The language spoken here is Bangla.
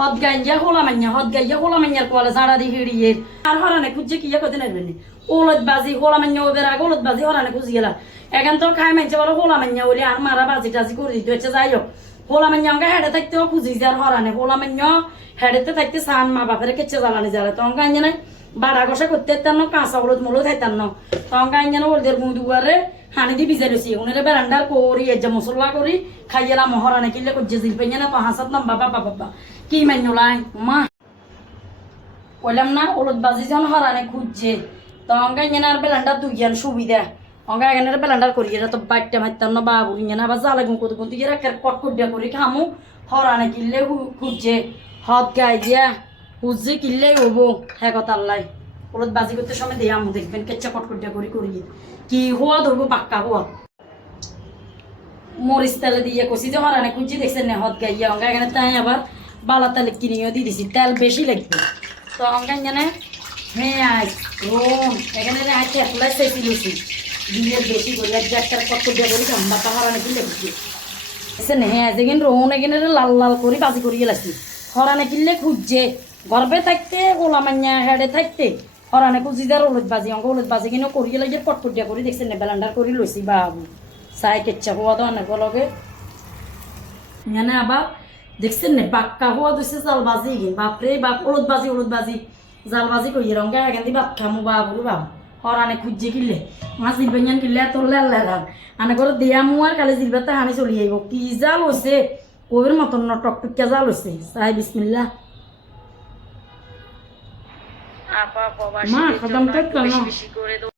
হদ গাইয়া হোলা মাইয়ার কোয়ালে ঝাড়া দি হিড়িয়ে আর হরানে খুঁজছে কি কত নেবেনি ওলত বাজি হোলা মাইয়া ওদের আগে ওলত বাজি হরানে খুঁজি গেলা এখন তো খাই মাইছে বলে হোলা মাইয়া ওলি আর মারা বাজি টাজি করে দিতে হচ্ছে যাই হোক হোলা মাইয়া অঙ্গে হেডে থাকতেও খুঁজি যে আর হরানে হোলা মাইয়া হেডেতে থাকতে সান মা বাপের কেচ্ছে জ্বালানি জ্বালে তখন কাইন জানে বাড়া কষা করতে পারতাম না কাঁচা হলুদ মলুদ খাইতাম না তখন কাইন জানে ওদের মুখ দুয়ারে হানি দি বিজাই রয়েছি ওনারে বেরান্ডার করি এজা মশলা করি খাইয়েলাম হরানে কিনলে করছে জিল পেয়ে না তো হাসাত নাম বাবা বাবা কি মাইনুলাই মা বললাম না ওলদ বাজি যখন হরানে খুঁজছে তো অঙ্কা ইঞ্জান আর বেলান্ডার দুইয়ান সুবিধা অঙ্কা এখানে বেলান্ডার করি এটা তো বাইটটা মারতাম না বাবু ইঞ্জান আবার জ্বালা গুঁ কত কিন্তু এরা কটকটিয়া করি খামু হরানে কিনলে খুঁজছে হদ গাই দিয়া খুঁজছে কিনলে হবো হ্যাঁ কথা আল্লাহ ওলদ বাজি করতে সময় দিয়ে আমু দেখবেন কেচ্ছা কটকটিয়া করি কি হওয়া ধরবো পাক্কা হওয়া মরিচ তেলে দিয়ে কষি যে হরানে খুঁজছি দেখছেন না হদ গাইয়া অঙ্কা এখানে তাই আবার বালা তেলে কিনিও দিয়ে দিছি তেল বেশি লাগবে তো অঙ্কা জানে পেঁয়াজ রোন এখানে হাতে এপ্লাই চেপি লুছি দিয়ে বেশি করে একটা কত দিয়ে করি বাতা হরানে কিনলে খুঁজছি দেখছেন হ্যাঁ যেখানে রোন এখানে লাল লাল করে বাজি করিয়ে লাগছি হরানে কিনলে খুঁজছে গর্বে থাকতে গোলা মাইয়া হেডে থাকতে হরানে খুঁজি দেয় ওলদ বাজি অঙ্ক ওলদ বাজি কিনেও করিয়ে লাগে পটপটিয়া করে দেখছেন না বেলান্ডার করে লইছি বাবু চাই কেচ্ছা হওয়া তো অনেক লগে এখানে আবার দেখছেন না পাক্কা হওয়া দিচ্ছে জাল বাজি বাপরে বাপ ওলদ বাজি জাল বাজি করিয়ে রঙে এখান দিয়ে বাপ খামু বাবু বাবু হরানে খুঁজছে কিনলে মাছ জিলবেন কিনলে তোর লেলাম আনে করে দেয়া মুয়ার কালে জিলবাতে হানি চলি যাইব কি জাল হয়েছে কবির মতন টকটুকিয়া জাল হয়েছে চাই বিসমিল্লা মা খতম করতো না